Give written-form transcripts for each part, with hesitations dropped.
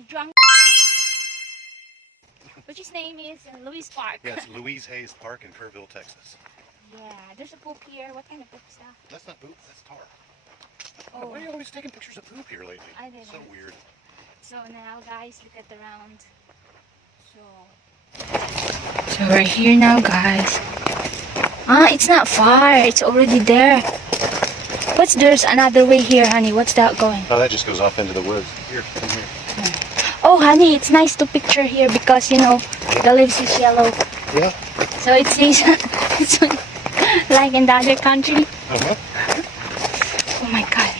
the drunk, which his name is Louise Park. Yeah, it's Louise Hayes Park in Kerrville, Texas. Yeah, there's a poop here. What kind of poop is that? That's not poop, that's tar. Oh. Why are you always taking pictures of poop here lately? I didn't. So weird. So now, guys, look at the round. So we're here now, guys. It's not far. It's already there. There's another way here, honey. What's that going? Oh, that just goes off into the woods. Here, come here. Oh, honey, it's nice to picture here because, you know, the leaves is yellow. Yeah. So it says, it's like in the other country. Uh-huh. Oh my God.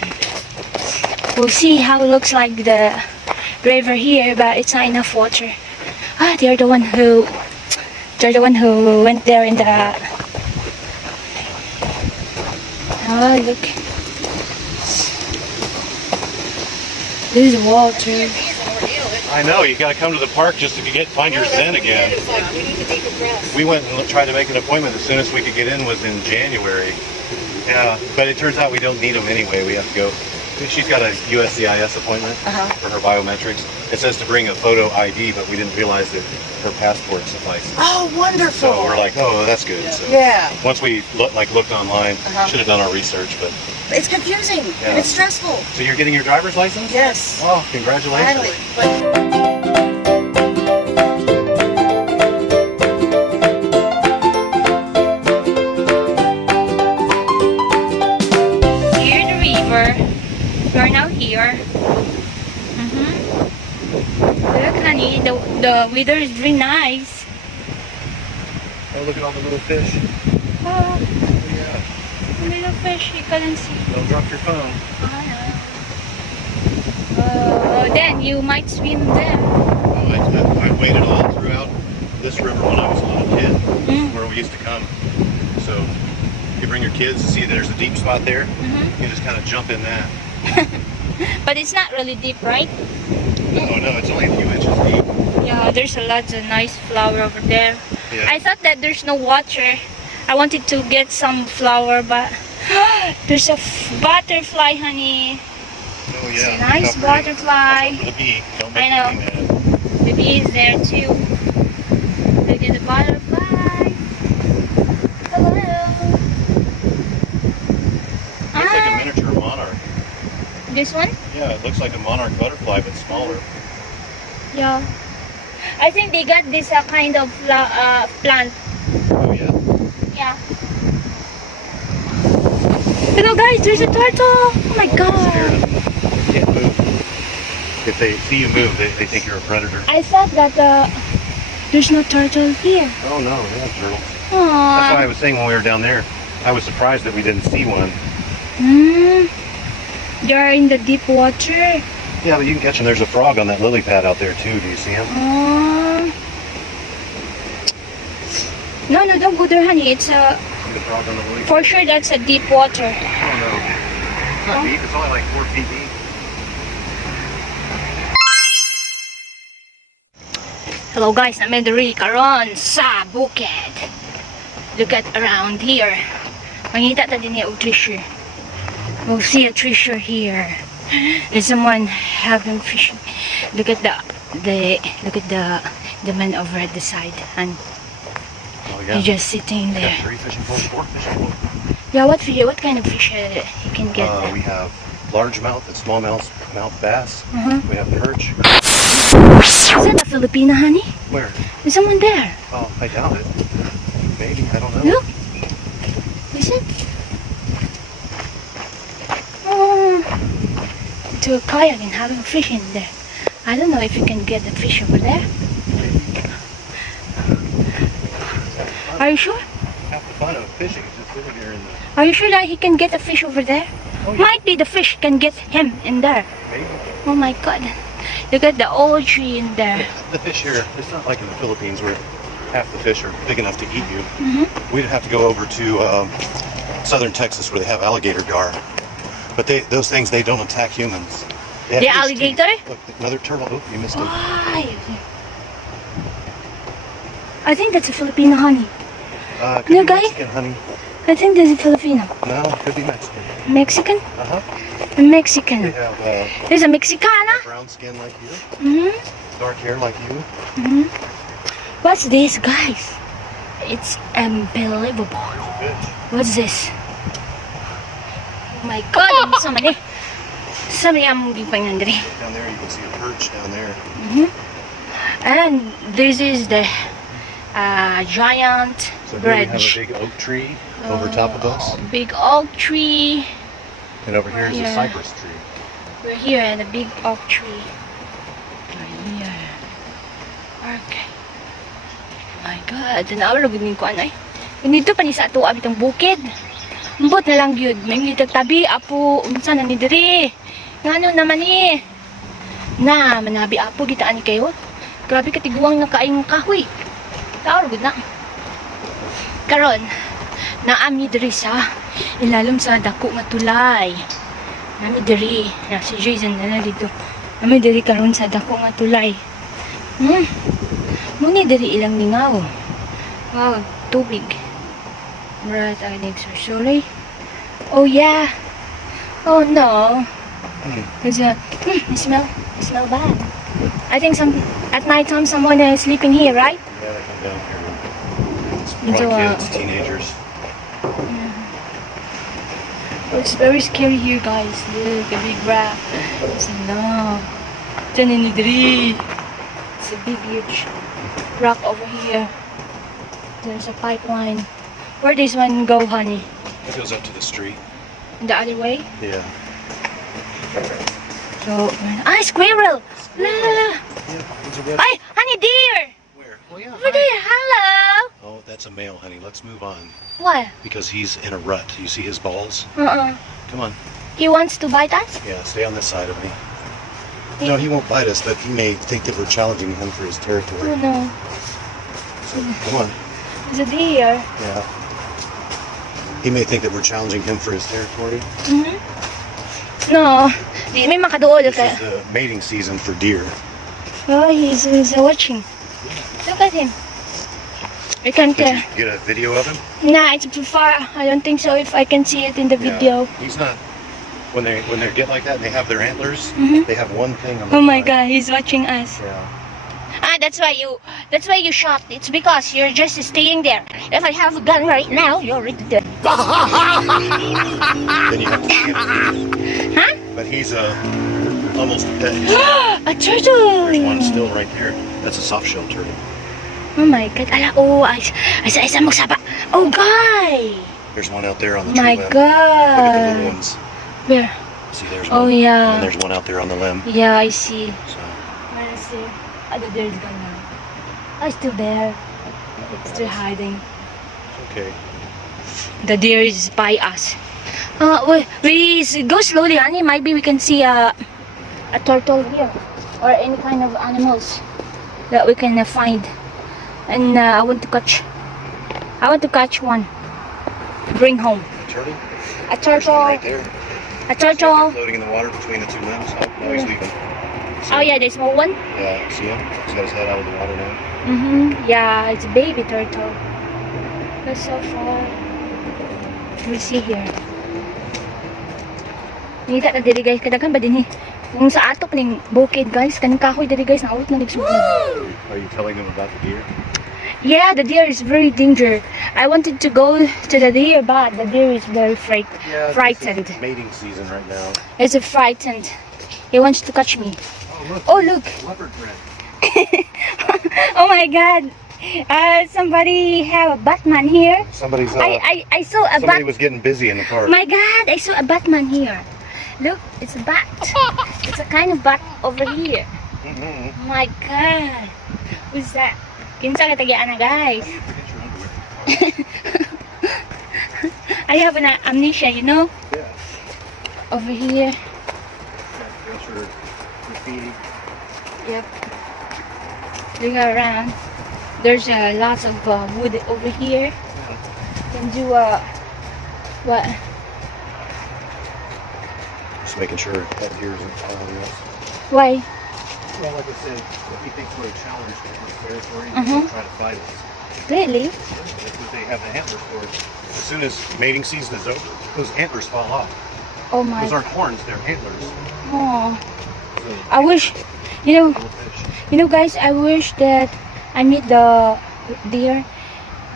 We'll see how it looks like the river here, but it's not enough water. They're the one who went there in the... Oh, look. There's water. I know, you gotta come to the park just to find your zen again. It's like, we need to decompress. We went and tried to make an appointment. As soon as we could get in was in January. Yeah, but it turns out we don't need them anyway. We have to go. She's got a USCIS appointment for her biometrics. It says to bring a photo ID, but we didn't realize that her passport suffices. Oh, wonderful. So we're like, oh, that's good. So Yeah. once we looked online, should have done our research, but It's confusing. Yeah. And it's stressful. so you're getting your driver's license? Yes. Oh, congratulations. Finally. Here the river. We're now here. Look, honey, the weather is very nice. Oh, look at all the little fish. Oh, Yeah. little fish you couldn't see. Don't drop your phone. Then you might swim there. Oh, I waded all throughout this river when I was a little kid, where we used to come. So you bring your kids to see there's a deep spot there. You just kind of jump in that. But it's not really deep, right? No, it's only a few inches deep. Yeah, there's a lot of nice flower over there. Yeah. I thought that there's no water. I wanted to get some flower, but there's a butterfly, honey. Oh It's yeah. a nice How pretty. butterfly. For the bee. Don't make I know. the bee mad. The bee is there too. Look at the butterfly. Hello. Looks like a miniature monarch. This one? Yeah, it looks like a monarch butterfly, but smaller. Yeah. I think they got this kind of plant. Oh yeah. Yeah. Hello guys, there's a turtle. Oh my Scared God. of them. They can't move. If they see you move, they think you're a predator. I thought that there's no turtle here. Oh no, they have turtles. That's why I Aww. was saying when we were down there, I was surprised that we didn't see one. They're in the deep water. Yeah, but you can catch them. There's a frog on that lily pad out there too. Do you see him? No, don't go there, honey. It's See the frog on the lily pad? for sure that's a deep water. Oh no. It's not deep. It's only like 4 feet deep. Hello guys, I'm in the Karon sa bukid. Look at around here. Mangita ta din yung treasure. We'll see a treasure here. There's someone having fishing. Look at the man over at the side, and Oh, he's just sitting We there. got 3 fishing poles, 4 fishing poles. Yeah, what fish? What kind of fish you can get? We have largemouth and smallmouth bass. We have perch. Is that a Filipina, honey? Where? There's someone there. Oh, I doubt it. Maybe. I don't know. Look. Listen. Oh, to a kayak and having fish in there. I don't know if you can get the fish over there. Are you sure? Half the fun of fishing is just sitting here in the... Are you sure that he can get a fish over there? Oh, yeah. Might be the fish can get him in there. Maybe. Oh my God. Look at the old tree in there. The fish here, it's not like in the Philippines where half the fish are big enough to eat you. We'd have to go over to southern Texas where they have alligator gar. But those things, they don't attack humans. They have The fierce alligator? teeth. Look, another turtle. Oh, you missed it. Why? I think that's a Filipino, honey. Could No, be guy? Mexican, honey. I think this is Filipino. No, it could be Mexican. Mexican? Uh-huh. A Mexican. They have There's a Mexicana. brown skin like you, Mm-hmm. dark hair like you. Mm-hmm. What's this, guys? It's unbelievable. Fish. What's this? Oh my God! Somebody I'm giving Andre. Down there you can see a perch down there. Mm-hmm. And this is the giant So here we have a bridge. big oak tree over top of us. Big oak tree. And over here is a Yeah. cypress tree. We're here at a big oak tree. Right here. Okay. My God, tanawa lugod ning kuan ay. Ganito pa ni sa ato abitang bukid. Umbot na lang gyud, may ngitag tabi apo unsa na ni diri. Ngano naman ni? Na manabi apo gitaan ni kayo. Grabe katiguang nga kaayong kahoy. Tawa lugod na. Karon, naami diri sa ilalom sa dako nga tulay. Nami diri, na si Jason na dito. Nami diri karon sa dako nga tulay. Muni diri ilang lingaw. Wow, tubig. Right, I think so. Sorry. Oh yeah. Oh no. There's a it smell bad. I think at night time someone is sleeping here, right? Yeah, they come down here. It's Into probably a- kids, teenagers. It's very scary here, guys. Look, a big rock. It's no. It's a big, huge rock over here. There's a pipeline. Where this one go, honey? It goes up to the street. The other way? Yeah. So, squirrel! La la la! Yeah, those are good. Ay, honey, deer! Where? Oh yeah. Over there, hello! Oh, that's a male, honey. Let's move on. What? Because he's in a rut. You see his balls? Come on. He wants to bite us? Yeah, stay on this side of me. No, he won't bite us, but he may think that we're challenging him for his territory. Oh no. So, come on. It's a deer. Yeah. He may think that we're challenging him for his territory. No. Di may makaduol This ka. is the mating season for deer. Oh, he's watching. Look at him. I can't Did you get a video of him? Nah, it's too far. I don't think so if I can see it in the video. Yeah. He's not. When they get like that and they have their antlers, they have one thing on the Oh my side. God, he's watching us. Yeah. That's why you shot. It's because you're just staying there. If I have a gun right now, you're already dead. Then you have to shoot him. Huh? But he's almost dead. A turtle. There's one still right there. That's a soft shell turtle. Oh my God. Ala, oh, isa mo saba. Oh, guy. There's one out there on the tree My limb. Look at the little God. ones. Where? See, there's Oh, one. yeah. And there's one out there on the limb. Yeah, I see. So, Where is it? The deer's gone now. Oh, still there. It's still hiding. okay. The deer is by us. We go slowly, honey. Maybe we can see a turtle here, or any kind of animals that we can find. And I want to catch one. Bring home Turtle? a There's one turtle. right there. A turtle. Floating in the water between the two limbs. Oh, no, he's leaving. See Oh him? yeah, the small one. Yeah, see him? He's got his head out of the water now. Yeah, it's a baby turtle. That's so far. We'll see here. Nita na diri guys, kadagan ba din Kung sa atok ning bukid guys, kaning kahoy diri guys, naawit na nagsugod. Are you telling them about the deer? Yeah, the deer is very danger. I wanted to go to the deer, but the deer is very frightened. It's mating season right now. It's frightened. He wants to catch me. Oh, look. Oh look! Leopard print. Oh my God! Somebody have a Batman here. Somebody's, I saw a somebody bat. was getting busy in the park. My God! I saw a Batman here. Look, it's a bat. It's a kind of bat over here. Mhm. My God! Who's that? Kinsa ka tagian na guys? Forget your underwear. I have an amnesia, you know. Yeah. Over here. That's your graffiti. Yep. Look around. There's lots of wood over here. Can do what? Just making sure that deer isn't following us. Why? Well, like I said, if he thinks we're a challenge to his territory, Mhm. he'll try to fight us. Really? That's what they have the antlers for. As soon as mating season is over, those antlers fall off. Oh my. Those aren't horns, they're antlers. Oh. So, I wish, little fish. guys, I wish that I meet the deer,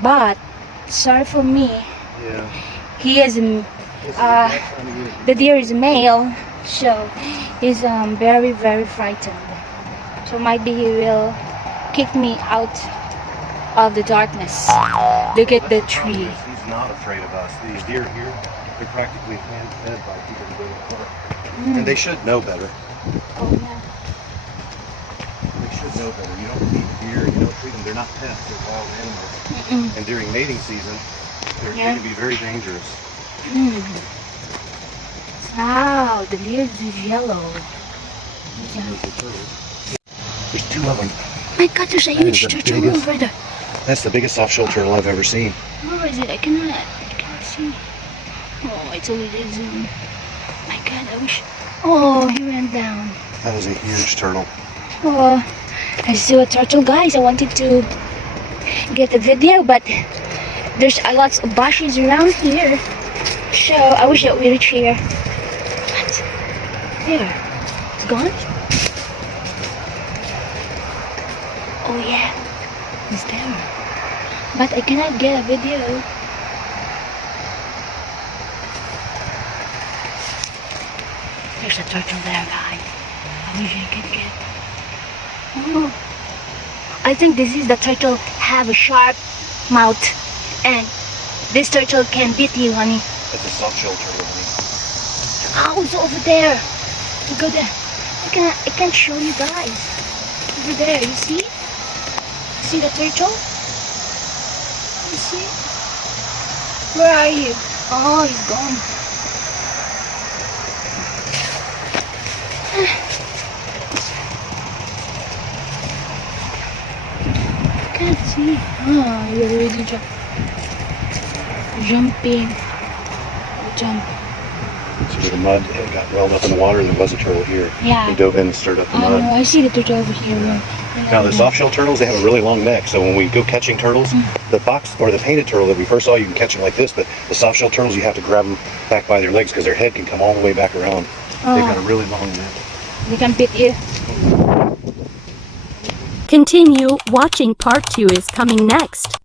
but sorry for me, Yeah. he is the deer is male, so he's very very frightened. So maybe he will kick me out of the darkness. Look at the tree. He's not afraid of us. These deer here, they're practically hand-fed by people who go to the park. And they should know better. Oh yeah. They should know better. You don't feed deer, you don't treat them. They're not pets, they're wild animals. And during mating season, they can be very dangerous. Wow, the deer is yellow. There's two of them. My God, there's a huge turtle over there. That's the biggest soft-shell turtle I've ever seen. Where is it? I cannot see. Oh, it's only the zoom. My God, I wish. Oh, he ran down. That was a huge turtle. Oh, I saw a turtle, guys. I wanted to get a video, but there's a lot of bushes around here. So I wish that we reach here. What? There. It's gone? Oh yeah. It's there. But I cannot get a video. There's a turtle there, guys. I wish I could get. Oh, I think this is the turtle have a sharp mouth, and this turtle can beat you, honey. That's a soft-shell turtle, honey. Oh, it's over there. Go there. I can't show you guys. Over there, you see? See the turtle? You see? Where are you? Oh, he's gone. I can't see. Oh, you're already jumping. Jump. So the mud got welled up in the water and there was a turtle here. Yeah. He dove in and stirred up the I mud. know. I see the turtle over here. Now the soft-shell turtles, they have a really long neck, so when we go catching turtles, the box or the painted turtle that we first saw, you can catch them like this, but the soft-shell turtles, you have to grab them back by their legs because their head can come all the way back around. They've got a really long neck. They can beat you. Continue watching part 2 is coming next.